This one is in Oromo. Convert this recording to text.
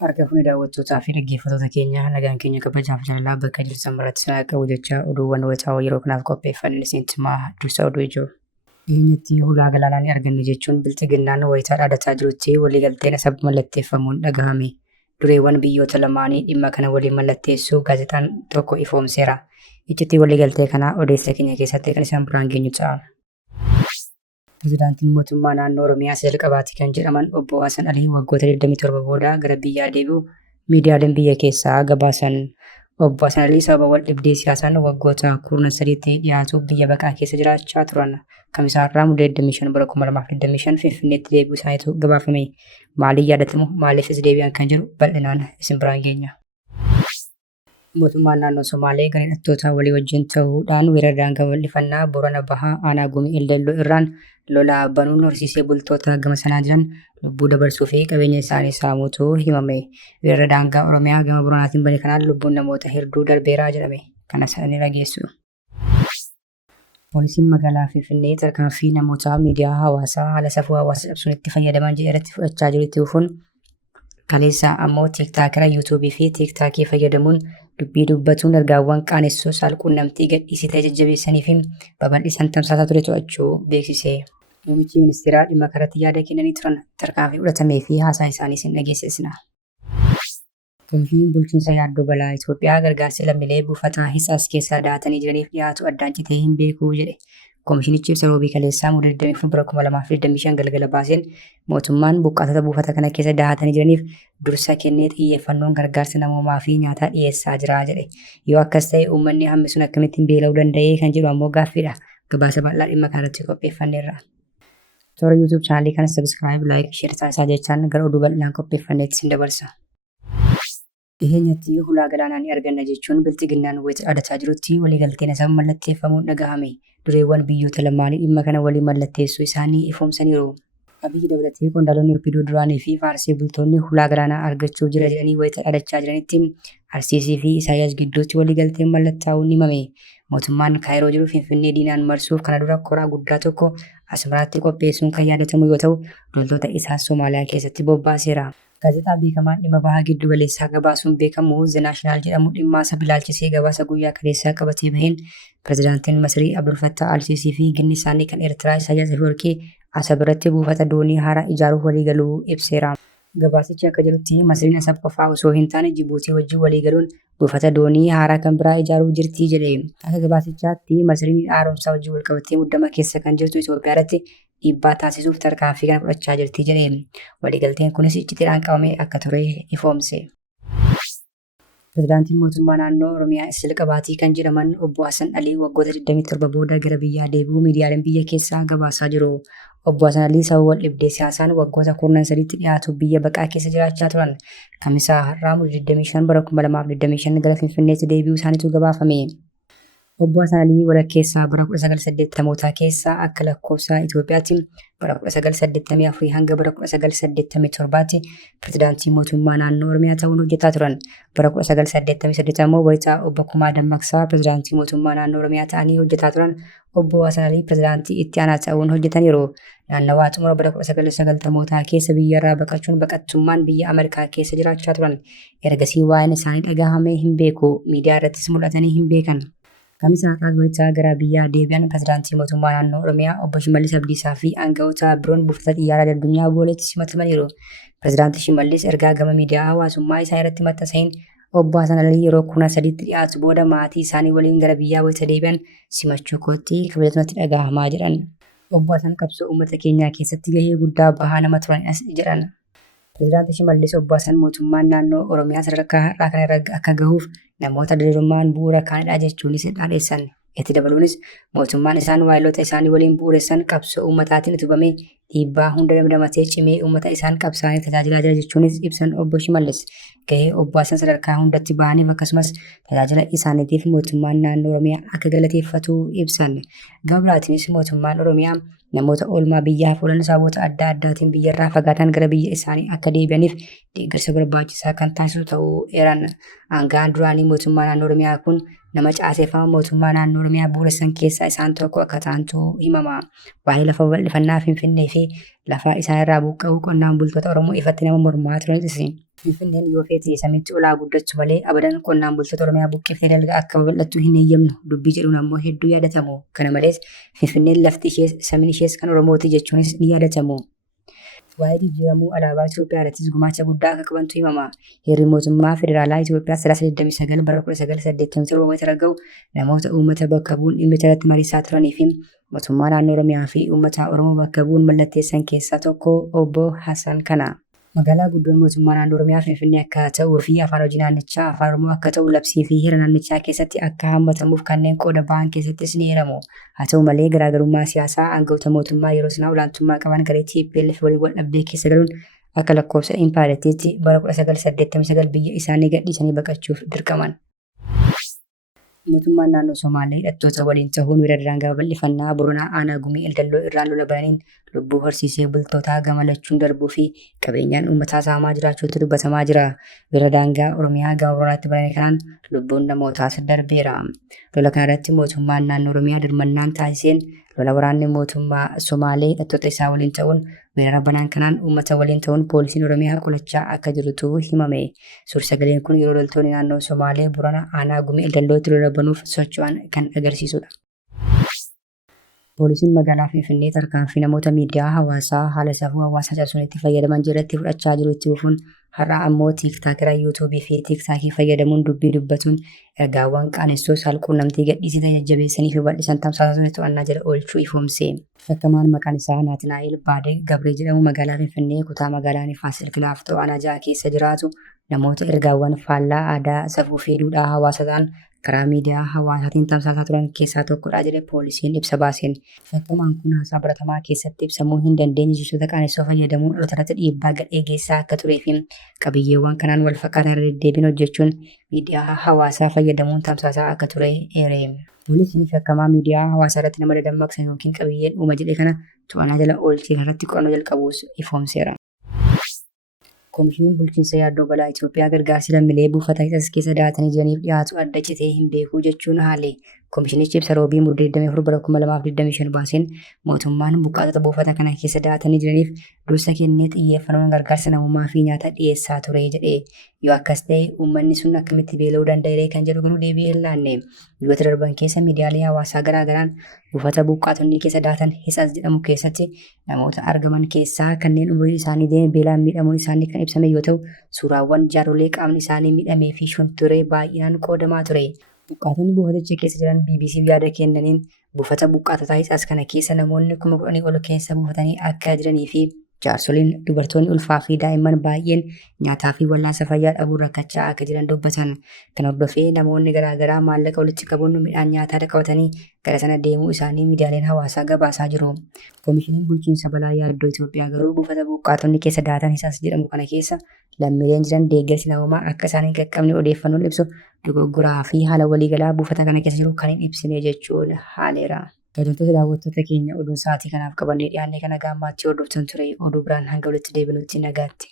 Harka fuuni daawwattootaa fi dhaggeeffattoota keenya nagaan keenya kabajaaf jaalalaa bakka jirtan maratti sana qabu jecha oduuwwan wayitaawoo yeroo kanaaf qopheeffanne isinitti himaa dursa oduu ijoo. Dhiyeenyatti hulaa galaanaa ni arganne jechuun bilchiginnaan wayitaa dhaadataa jirutti waliigalteen sababa mallatteeffamuun dhagahame. Dureewwan biyyoota lamaanii dhimma kana waliin mallatteessuu gaazexaan tokko ifoomseera. Iccitii waliigaltee kanaa odeessa keenya keessatti kan isaan biraan geenyu ta'a. Pireezidaantiin mootummaa naannoo Oromiyaa jalqabaati kan jedhaman obbo Hasan Alii waggoota 27 booda gara biyyaa deebi'u miidiyaaleen biyya keessaa gabaasan. Obbo Hasan Alii sababa wal dhibdee siyaasaan waggoota 13 dhiyaatuuf biyya baqaa keessa jiraachaa turan. Kamisaarraa muddee 25 bara 2025 Finfinneetti deebi'uu isaaniitu gabaafame. Maaliif yaadatamu? Maaliifis deebi'an kan jedhu bal'inaan isin biraan geenya. Mootummaan naannoo Somaalee garee hidhattoota walii wajjin ta'uudhaan weerara daangaa bal'ifannaa Boorana Bahaa Aanaa Gumii Eldelloo irraan lolaa banuun horsiisee bultoota gama sanaa jiran lubbuu dabarsuu fi qabeenya isaanii saamuutu himame. Weerara daangaa Oromiyaa gama Booranaatiin bane kanaan lubbuun namoota hedduu darbeeraa jedhame. Kana isaanii dhageessu. Poolisiin magaalaa Finfinnee tarkaanfii namoota miidiyaa hawaasaa haala safuu hawaasa cabsuun itti fayyadaman jedhatti fudhachaa jiru itti fufuun kaleessa ammoo tiiktaakira yuutuubii fi tiiktaakii fayyadamuun dubbii dubbatuun ergaawwan qaanessoo saalquunnamtii gadhiisitee jajjabeessanii fi babal'isan tamsaasaa ture to'achuu beeksise. Muummichi ministeeraa dhimma kanarratti yaada kennanii turan tarkaanfii fudhatamee fi haasaa isaanii isin dhageessisna. Komishiiniin bulchiinsa yaaddoo balaa Itoophiyaa gargaarsa lammiilee buufataa Hisaas keessaa daatanii jiraniif dhiyaatu addaan citee hin beeku jedhe. Komishinichi ibsa roobii kaleessaa muddee 2025 galgala baaseen mootummaan buqqaatota buufata kana keessa daatanii jiraniif dursa kennee xiyyeeffannoon gargaarsa namoomaa fi nyaataa dhiyeessaa jira jedhe. Yoo akkas ta'e uummanni hammi sun akkamittiin beela'uu danda'ee kan jedhu ammoo gaaffiidha. Gabaasa bal'aa dhimma kanarratti qopheeffanneerra. Toora YouTube chaanalii kana subscribe, like, share taasisaa jechaan gara oduu bal'inaan qopheeffanneetti sin dabarsa. Dhiheenyatti hulaa galaanaa ni arganna jechuun bilchiginnaan wayita dhaadataa jirutti waliigalteen sababa mallatteeffamuun dhagahame. Dureewwan biyyoota lamaanii dhimma kana waliin mallatteessuu isaanii ifoomsaniiru. Abiyyi dabalatee qondaaltonni Opiidiyoo duraanii fi faarsee bultoonni hulaa galaanaa argachuu jira jedhanii wayita dhaadachaa jiranitti Arsiisii fi Isaayyaas gidduutti waliigalteen mallattaa'uun himame. Mootummaan Kaayiroo jiru Finfinnee diinaan marsuuf kana dura koraa guddaa tokko Asmaraatti qopheessuun kan yaadatamu yoo ta'u, loltoota isaas Somaaliyaa keessatti bobbaaseera. Gaazexaa beekamaan dhimma bahaa giddu galeessaa gabaasuun beekamu The National jedhamu dhimma isa bilaalchisee gabaasa guyyaa kaleessaa qabatee baheen pireezidaantiin Masrii Abdul Fattah Al-Siisii fi ginni isaanii kan Eertiraa Isaayyaas Afeworqii Asab irratti buufata doonii haaraa ijaaruuf waliigaluu ibseera. Gabaasichi akka jedhutti Masriin Asab qofaa osoo hin taane Jibuutii wajjin waliigaluun buufata doonii haaraa kan biraa ijaaruuf jirti jedhe. Akka gabaasichaatti Masriin haaromsaa wajjin walqabattee muddama keessa kan jirtu Itoophiyaa irratti dhiibbaa taasisuuf tarkaanfii kana fudhachaa jirti jedhe. Waliigalteen kunis iccitiidhaan qabamee akka ture ifoomse. Pireezidaantiin mootummaa naannoo Oromiyaa jalqabaatii kan jedhaman obbo Hasan Alii waggoota 27 booda gara biyyaa deebi'uu miidiyaaleen biyya keessaa gabaasaa jiru. Obbo Hasan Alii sababa wal dhibdee siyaasaan waggoota 13 dhiyaatu biyya baqaa keessa jiraachaa turan. Kamisaa har'aa muddee 25 bara 2025 gara Finfinneetti deebi'uu isaaniitu gabaafame. Obbo Hasan Alii walakkeessaa bara 1980 keessaa akka lakkoofsa Itoophiyaatti bara 1984 hanga bara 1987tti pireezidaantii mootummaa naannoo Oromiyaa ta'uun hojjetaa turan. Bara 1988 immoo wayitaa obbo Kumaa Dammaqsaa pireezidaantii mootummaa naannoo Oromiyaa ta'anii hojjetaa turan. Obbo Hasan Alii pireezidaantii itti aanaa ta'uun hojjetaniiru. Naannawaa xumura bara 1990 keessa biyyarraa baqachuun baqattummaan biyya Ameerikaa keessa jiraachaa turan. Ergasii waa'een isaanii dhagahamee hin beeku. Miidiyaa irrattis mul'atanii hin beekan. Kamisaa har'aa wayitaa gara biyyaa deebi'an pireezidaantii mootummaa naannoo Oromiyaa obbo Shimallis Abdiisaa fi aangawoota biroon buufata xiyyaaraa addunyaa booleetti simatamaniiru. Pireezidaantii Shimallis ergaa gama miidiyaa hawaasummaa isaa irratti maxxansaniin obbo Hasan Alii yeroo 13 dhiyaatu booda maatii isaanii waliin gara biyyaa wayita deebi'an simachuu kootti kabajamatti dhagahamaa jedhan. Obbo Hasan qabsoo uummata keenyaa keessatti gahee guddaa bahaa nama turan jedhan. Pireezidaantii Shimallis obbo Hasan mootummaan naannoo Oromiyaa sadarkaa har'aa kana irra akka gahuuf namoota dirqamaan bu'uura kaanidha jechuunis dhaadheessan. Itti dabaluunis mootummaan isaan waayilota isaanii waliin bu'uuressan qabsoo uummataatiin utubamee dhiibbaa hunda damdamatee cimee uummata isaan qabsaa'anii tajaajilaa jira jechuunis ibsan obbo Shimallis. Gahee obbo Hasan sadarkaa hundatti bahaniif akkasumas tajaajila isaaniitiif mootummaan naannoo Oromiyaa akka galateeffatu ibsan. Gama biraatiinis mootummaan Oromiyaa namoota oolmaa biyyaaf oolan sababoota adda addaatiin biyyarraa fagaatan gara biyya isaanii akka deebi'aniif deeggarsa barbaachisaa kan taasisu ta'uu eeran. Aangaan duraanii mootummaa naannoo Oromiyaa kun nama caaseeffama mootummaa naannoo Oromiyaa bu'uuressan keessaa isaan tokko akka ta'antu himama. Waa'ee lafa bal'ifannaa Finfinnee fi fi lafa isaa irraa buqqa'uu qonnaan bultoota Oromoo ifatti nama mormaa turanis. Finfinneen yoo feete samitti olaa guddachuu malee abadan qonnaan bultoota Oromiyaa buqqeeftee dalga akka babal'attu hin eeyyamnu dubbii jedhuun ammoo hedduu yaadatamu. Kana malees Finfinneen lafti ishees sabni ishees kan Oromooti jechuunis ni yaadatamu. Waa'ee jijjiiramuu alaabaa Itoophiyaa irrattis gumaacha guddaa akka qabantu himama. Heerri mootummaa federaalaa Itoophiyaa 29 bara 1987 raga'u namoota uummata bakka bu'uun dhimma irratti mariisaa turanii fi mootummaa naannoo Oromiyaa fi uummata Oromoo bakka bu'uun mallatteessan keessaa tokko obbo Hassan kana. Magaalaa guddoon mootummaa naannoo Oromiyaa Finfinnee akka ta'uu fi afaan hojii naannichaa afaan Oromoo akka ta'u labsii fi heera naannichaa keessatti akka hammatamuuf kanneen qooda ba'an keessattis ni eeramu. Haa ta'u malee garaagarummaa siyaasaa aangawoota mootummaa yeroo sanaa olaantummaa qaban garee TPLF waliin wal dhabdee keessa galuun akka lakkoofsa impaayiretiitti bara 1989 biyya isaanii gadhiisanii baqachuuf dirqaman. Mootummaan naannoo Somaalee hidhattoota waliin ta'uun weerara daangaa bal'ifannaa Boronaa Aanaa Gumii Eldalloo irraan lola bananiin lubbuu horsiisee bultootaa gamalachuun darbuu fi qabeenyaan uummataa saamaa jiraachuutu dubbatamaa jira. Weerara daangaa Oromiyaa gama Boronaatti baname kanaan lubbuun namootaas darbeera. Lola kanarratti mootummaan naannoo Oromiyaa dirmannaan taasiseen lola waraanni mootummaa Somaalee hidhattoota isaa waliin ta'uun weerara banaan kanaan uummata waliin ta'uun poolisiin Oromiyaa qolachaa akka jirutu himame. Suur-sagaleen kun yeroo loltoonni naannoo Somaalee Boronaa Aanaa Gumii Eldallootti lola banuuf socho'an kan agarsiisudha. Poolisiin magaalaa Finfinnee tarkaanfii namoota miidiyaa hawaasaa haala safuu hawaasaa cabsuun itti fayyadaman jirratti fudhachaa jiru itti fufuun har'a ammoo tiiktaakeraa yuutuubii fi tiiktaakii fayyadamuun dubbii dubbatuun ergaawwan qaanessoo saalquunnamtii gadhiisanii jajjabeessanii fi bal'isan tamsaasanii to'annaa jala oolchuu ifoomse. Shakkamaan maqaan isaa Naatinaa'el Baadee Gabree jedhamu magaalaa Finfinnee kutaa magaalaa Nifaasil Kilaaftoo aanaa ja'a keessa jiraatu namoota ergaawwan faallaa aadaa safuu fi duudhaa hawaasaa ta'an karaa miidiyaa hawaasaatiin tamsaasaa turan keessaa tokkodha jedhe poolisiin ibsa baaseen. Shakkamaan kun haasaa baratamaa keessatti ibsamuu hin dandeenye jechoota qaanessoo fayyadamuun dhaloota irratti dhiibbaa gadhee geessaa akka turee fi qabiyyeewwan kanaan wal fakkaataa irra deddeebiin hojjechuun miidiyaa hawaasaa fayyadamuun tamsaasaa akka ture eere. Poolisiin shakkamaa miidiyaa hawaasaa irratti nama dadammaqsan yookiin qabiyyeen uuma jedhe kana to'annaa jala oolchee irratti qorannoo jalqabuus ifoomseera. Koomishiniin bulchiinsa yaaddoo balaa Itoophiyaa gargaarsi lammiilee buufata hidhas keessa daatanii jiraniif dhiyaatu adda citee hin beeku jechuun haale. Koomishinichi ibsa roobii muddee 24 bara 2025 baaseen mootummaan buqqaatota buufata kana keessa daatanii jiraniif dursa kennee xiyyeeffannoon gargaarsa namummaa fi nyaata dhiyeessaa ture jedhe. Yoo akkas ta'e uummanni sun akkamitti beela'uu danda'e kan jedhu garuu deebii hin laanne. Biyyoota darban keessa miidiyaalee hawaasaa garaagaraan buufata buqqaatonni keessa daatan Hitsas jedhamu keessatti namoota argaman keessaa kanneen umriin isaanii deeme beelaan miidhamuun isaanii kan ibsame yoo ta'u suuraawwan jaarsolee qaamni isaanii miidhamee fi shunturee baay'inaan qoodamaa ture. Buqqaatonni buufaticha keessa jiran BBCf yaada kennaniin buufata buqqaatotaa Hitsas kana keessa namoonni 10,000 ol keessa buufatanii akka jiranii fi jaarsoliin dubartoonni ulfaa fi daa'imman baay'een nyaataa fi wallaansa fayyaa dhabuun rakkachaa akka jiran dubbatan. Kan hordofee namoonni garaagaraa maallaqa walitti qabuun midhaan nyaataa qabatanii gara sana deemuu isaanii miidiyaaleen hawaasaa gabaasaa jiru. Koomishiniin bulchiinsa balaa yaaddoo Itoophiyaa garuu buufata buqqaatonni keessa daatan Hitsas jedhamu kana keessa lammiileen jiran deeggarsi namummaa akka isaan hin qaqqabne odeeffannoon ibsu dogoggoraa fi haala waliigalaa buufata kana keessa jiru kan hin ibsine jechuun haaleera. Kabajamtoota daawwattoota keenya oduun sa'aatii kanaaf qabannee dhiyaanne kana gaammaatti hordoftan ture oduu biraan hanga walitti deebinutti nagaatti.